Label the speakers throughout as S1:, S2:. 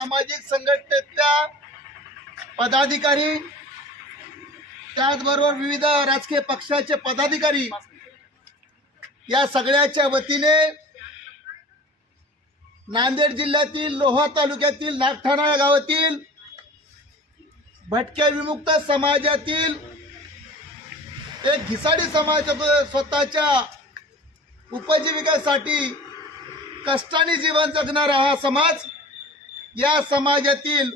S1: सामाजिक संघटनेतल्या पदाधिकारी त्याचबरोबर विविध राजकीय पक्षाचे पदाधिकारी या सगळ्याच्या वतीने नांदेड जिल्ह्यातील लोहा तालुक्यातील नागठाणा या गावातील भटक्या विमुक्त समाजातील एक घिसाडी समाज स्वतःच्या उपजीविकेसाठी कष्टाने जीवन जगणारा हा समाज या समाजातील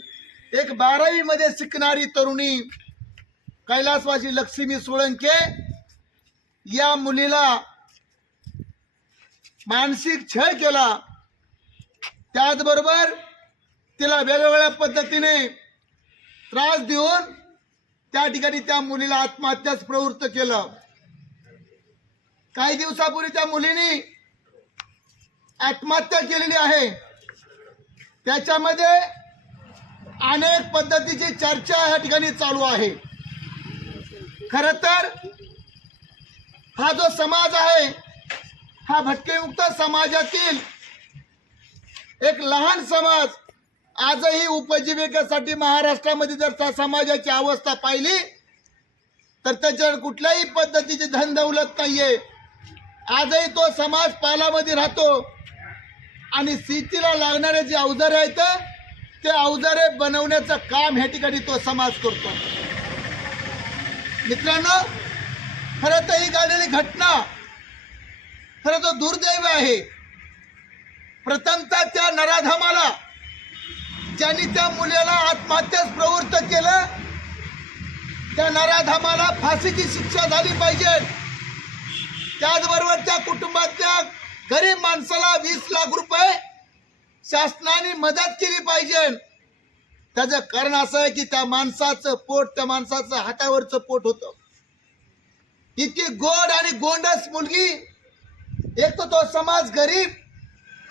S1: एक बारावी मध्ये शिकणारी तरुणी कैलासवासी लक्ष्मी सोळंके या मुलीला मानसिक छळ केला. त्याचबरोबर तिला वेगवेगळ्या पद्धतीने त्रास देऊन त्या ठिकाणी त्या मुलीला आत्महत्याच प्रवृत्त केलं. काही दिवसापूर्वी त्या मुलीने आत्महत्या केलेली आहे. त्याच्यामध्ये अनेक पद्धतीची चर्चा या ठिकाणी चालू आहे. खर तर हा जो समाज आहे हा भटकेमुक्त समाजातील एक लहान समाज आजही उपजीविकेसाठी महाराष्ट्रामध्ये जर त्या समाजाची अवस्था पाहिली तर त्याच्यावर कुठल्याही पद्धतीची धन दौलत नाहीये. आजही तो समाज पालामध्ये राहतो. आणि शेतीला लागणारे जे अवजारे आहेत ते अवजारे बनवण्याचं काम ह्या ठिकाणी तो समाज करतो. मित्रांनो खरं तर ही घडलेली घटना खरं तर दुर्दैव आहे. प्रथमतः त्या नराधमाला ज्यांनी त्या मुलीला आत्महत्याच प्रवृत्त केलं त्या नराधमाला फाशीची शिक्षा झाली पाहिजे. त्याचबरोबर त्या कुटुंबातल्या गरीब माणसाला वीस लाख रुपये शासनाने मदत केली पाहिजे. त्याचं कारण असं आहे की त्या माणसाचं पोट त्या माणसाचं हातावरचं पोट होतं. इतकी गोड आणि गोंडस मुलगी एक तर तो समाज गरीब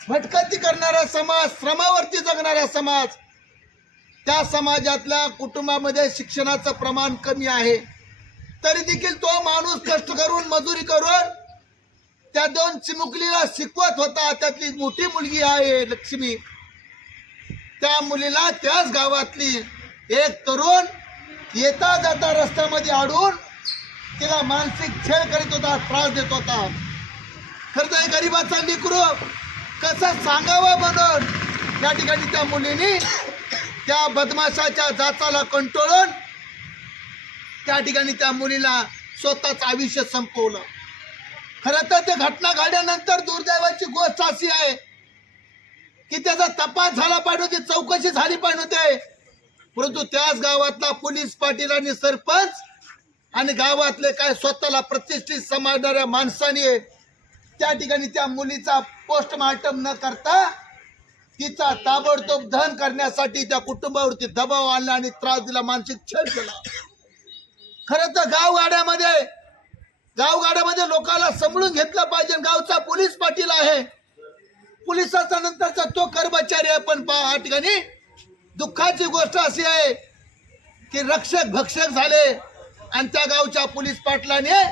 S1: भटकती करणारा समाज श्रमावरती जगणारा समाज त्या समाजातल्या कुटुंबामध्ये शिक्षणाचं प्रमाण कमी आहे. तरी देखील तो माणूस कष्ट करून मजुरी करून त्या दोन चिमुकलीला शिकवत होता. त्यातली मोठी मुलगी आहे लक्ष्मी. त्या मुलीला त्याच गावातली एक तरुण येता जाता रस्त्यामध्ये अडून तिला मानसिक छेड करीत होता त्रास देत होता. खरं तर गरीबाचा लेकरू कसं सांगावं म्हणून त्या ठिकाणी त्या मुलीने त्या बदमाशाच्या जाचाला कंटोळून त्या ठिकाणी त्या मुलीला स्वतःच आयुष्य संपवलं. खरं तर ते घटना घडल्यानंतर दुर्दैवाची गोष्ट अशी आहे की त्याचा तपास झाला पाहिजे होती चौकशी झाली पाहिजे होते. परंतु त्याच गावातला पोलीस पाटील आणि सरपंच आणि गावातले काय स्वतःला प्रतिष्ठित समजणाऱ्या माणसाने त्या ठिकाणी त्या मुलीचा पोस्टमार्टम न करता तिचा ताबडतोब दहन करण्यासाठी त्या कुटुंबावरती दबाव आणला आणि त्रास दिला मानसिक छेड केला. खरं तर गावगाड्यामध्ये गावगाड्यामध्ये लोकांना समजून घेतलं पाहिजे. गावचा पोलीस पाटील आहे. पोलिसाचा नंतरचा तो कर्मचारी आहे. पण पहा या ठिकाणी दुःखाची गोष्ट अशी आहे की रक्षक भक्षक झाले आणि त्या गावच्या पोलीस पाटलाने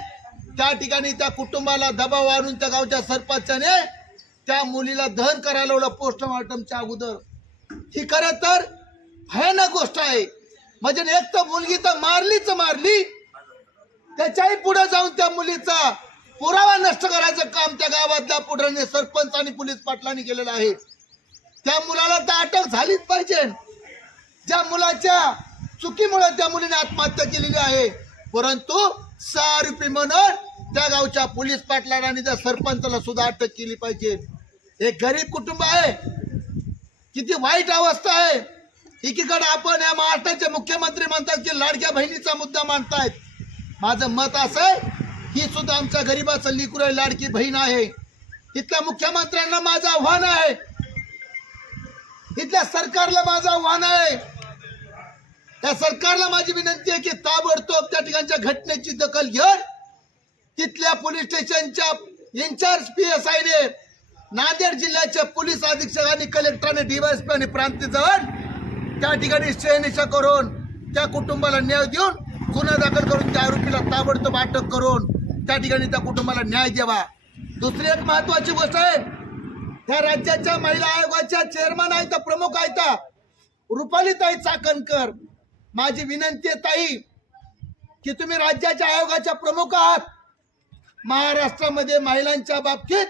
S1: त्या ठिकाणी त्या कुटुंबाला दबाव आणून त्या गावच्या सरपंचाने त्या मुलीला दहन करायला लावलं पोस्टमॉर्टमच्या अगोदर. ही खरं तर भयानक गोष्ट आहे. म्हणजे एक तर मुलगी तर मारलीच मारली. त्याच्याही पुढे जाऊन त्या मुलीचा पुरावा नष्ट करायचं काम त्या गावातल्या पुढे सरपंच आणि पोलीस पाटलांनी केलेलं आहे. त्या मुलाला तर अटक झालीच पाहिजे. ज्या मुलाच्या चुकीमुळे त्या मुलीने आत्महत्या केलेली आहे. परंतु सहा रुपये म्हणून त्या गावच्या पोलीस पाटलांनी आणि त्या सरपंचाला सुद्धा अटक केली पाहिजे. हे गरीब कुटुंब आहे. किती वाईट अवस्था आहे. एकीकडे आपण या महाराष्ट्राचे मुख्यमंत्री म्हणतात की लाडक्या बहिणीचा मुद्दा मांडतायत. माझं मत असं आहे ही सुद्धा आमच्या गरीबाचं लिकूर लाडकी बहीण आहे. इथल्या मुख्यमंत्र्यांना माझं आव्हान आहे. इथल्या सरकारला माझं आव्हान आहे. त्या सरकारला माझी विनंती आहे की ताबडतोब त्या ठिकाणच्या घटनेची दखल घेऊन तिथल्या पोलीस स्टेशनच्या इन्चार्ज पी एस आयने नांदेड जिल्ह्याच्या पोलीस अधीक्षक आणि कलेक्टरने डीवायसपी आणि प्रांत त्या ठिकाणी शहनिशा करून त्या कुटुंबाला न्याय देऊन गुन्हा दाखल करून त्या आरोपीला ताबडतोब अटक करून त्या ठिकाणी त्या कुटुंबाला न्याय द्यावा. दुसरी एक महत्वाची गोष्ट आहे त्या राज्याच्या महिला आयोगाच्या चेअरमन आहेत प्रमुख आहेत रुपालीताई चाकणकर माझी विनंती आहे ताई की तुम्ही राज्याच्या आयोगाच्या प्रमुख आहात. महाराष्ट्रामध्ये महिलांच्या बाबतीत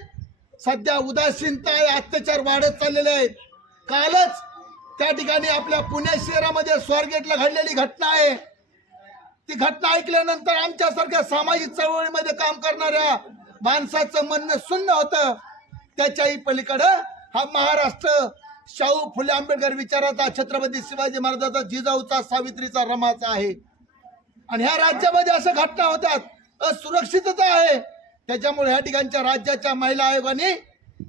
S1: सध्या उदासीनता आहे अत्याचार वाढत चाललेले आहेत. कालच त्या ठिकाणी आपल्या पुणे शहरामध्ये स्वारगेटला घडलेली घटना आहे. ती घटना ऐकल्यानंतर आमच्यासारख्या सामाजिक चळवळीमध्ये काम करणाऱ्या माणसाचं म्हणणं सुन्न होतं. त्याच्याही पलीकडं हा महाराष्ट्र शाहू फुले आंबेडकर विचाराचा छत्रपती शिवाजी महाराजाचा जिजाऊचा सावित्रीचा रमाचा आहे. आणि ह्या राज्यामध्ये अशा घटना होतात असुरक्षितता आहे. त्याच्यामुळे ह्या ठिकाणच्या राज्याच्या महिला आयोगाने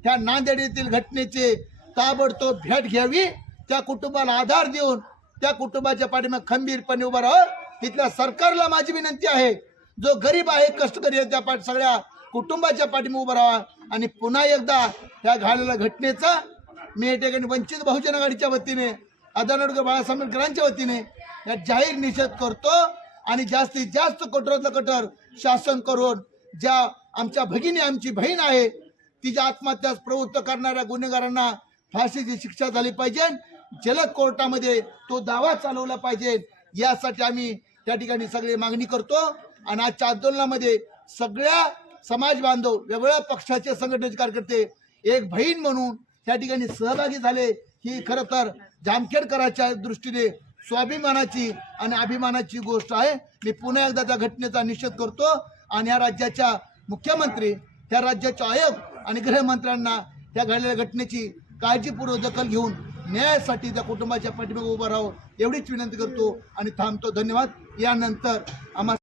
S1: ह्या नांदेड येथील घटनेचे ताबडतोब भेट घ्यावी. त्या कुटुंबाला आधार देऊन त्या कुटुंबाच्या पाठीमागे खंबीरपणे उभं राहावं. तिथल्या सरकारला माझी विनंती आहे जो गरीब आहे कष्टकरी आहे त्या पाठ सगळ्या कुटुंबाच्या पाठीमा उभा राहा आणि पुन्हा एकदा ह्या घालेल्या घटनेचा मी या ठिकाणी वंचित बहुजन आघाडीच्या वतीने आदरणीय बाळासाहेब आंबेडकरांच्या वतीने या जाहीर निषेध करतो आणि जास्तीत जास्त कठोरातलं कठोर शासन करून ज्या आमच्या भगिनी आमची बहीण आहे तिच्या आत्महत्यास प्रवृत्त करणाऱ्या गुन्हेगारांना फाशीची शिक्षा झाली पाहिजे. जलद कोर्टामध्ये तो दावा चालवला पाहिजे. यासाठी आम्ही त्या ठिकाणी सगळी मागणी करतो. आणि आजच्या आंदोलनामध्ये सगळ्या समाज बांधव वेगवेगळ्या पक्षाचे संघटनेचे कार्यकर्ते एक बहीण म्हणून त्या ठिकाणी सहभागी झाले. ही खरं तर जामखेडकराच्या दृष्टीने स्वाभिमानाची आणि अभिमानाची गोष्ट आहे. मी पुन्हा एकदा त्या घटनेचा निषेध करतो. आणि या राज्याच्या मुख्यमंत्री त्या राज्याचे आयोग आणि गृहमंत्र्यांना त्या घडलेल्या घटनेची काळजीपूर्वक दखल घेऊन न्यायासाठी त्या कुटुंबाच्या पाठीमागे उभं राहावं एवढीच विनंती करतो आणि थांबतो. धन्यवाद. यानंतर आम्हा